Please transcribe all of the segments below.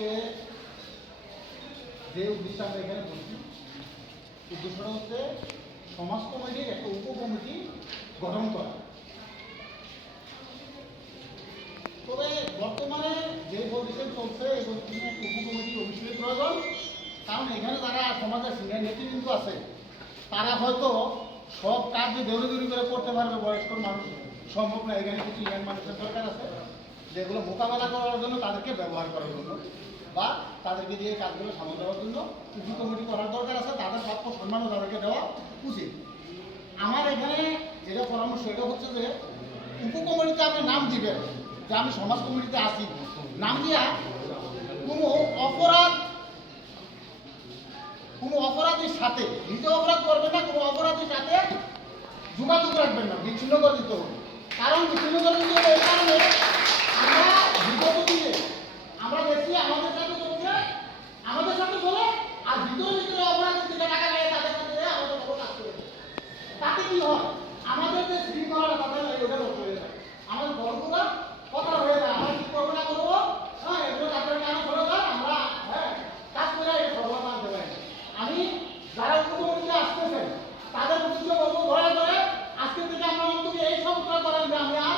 আজকে যে উদ্দেশ্যে আমরা এখানে বলছি, উদ্দেশ্যটা হচ্ছে সমাজ কমিটির একটা উপকমিটি গঠন করা। তবে বর্তমানে যে পজিশন চলছে এই পজিশনে একটা উপকমিটি অবশ্যই প্রয়োজন। কারণ এখানে যারা সমাজের সিনিয়র নেতৃবৃন্দ আছে তারা হয়তো সব কাজ যে দেউরি দেউরি করে করতে পারবে বয়স্ক মানুষ সম্ভব না। এখানে কিছু ইয়াং মানুষের দরকার আছে যেগুলো মোকাবেলা করার জন্য তাদেরকে ব্যবহার করার জন্য বা তাদেরকে দিয়ে কাজগুলো সামাল দেওয়ার জন্য উপকমিটি করার দরকার আছে। তাদের প্রাপ্য সম্মানও তাদেরকে দেওয়া উচিত। আমার এখানে যেটা পরামর্শ এটা হচ্ছে যে উপকমিটিতে আপনি নাম দিবেন যে আমি সমাজ কমিটিতে আসি, নাম দিয়া কোনো অপরাধীর সাথে নিজে অপরাধ করবেন না, কোনো অপরাধীর সাথে যোগাযোগ রাখবেন না, বিচ্ছিন্ন করে দিতে হবে। কারণ বিচ্ছিন্ন করে দিতে হবে এই কারণে আমরা বিগত দিনে আমরা দেখছি আমাদের সাথে চলছে, আমাদের সাথে চলে আর ভিতরে ভিতরে অপরাধীর দিকে টাকা নিয়ে তাদের সাথে আমাদের খবর কাজ করে। তাতে কি হয়, আমাদের যে শৃঙ্খলা তাদের ওটা নষ্ট হয়ে যায়, আমাদের গল্পটা কথা হয়ে যায়। আমরা কি করবো না করবো, হ্যাঁ এগুলো তাদের কেন করে যায়, আমরা কাজ করে সফলতা আনতে পারি। আমি যারা উপকমিটিতে আসতেছেন তাদের উদ্দেশ্য বলবো ধরে ধরে আজকে থেকে আমরা অন্তত এই সংস্কার করেন যে আমি আর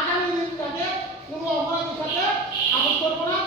আগামী দিনটাকে কোনো অপরাধের সাথে আপোষ করবো না।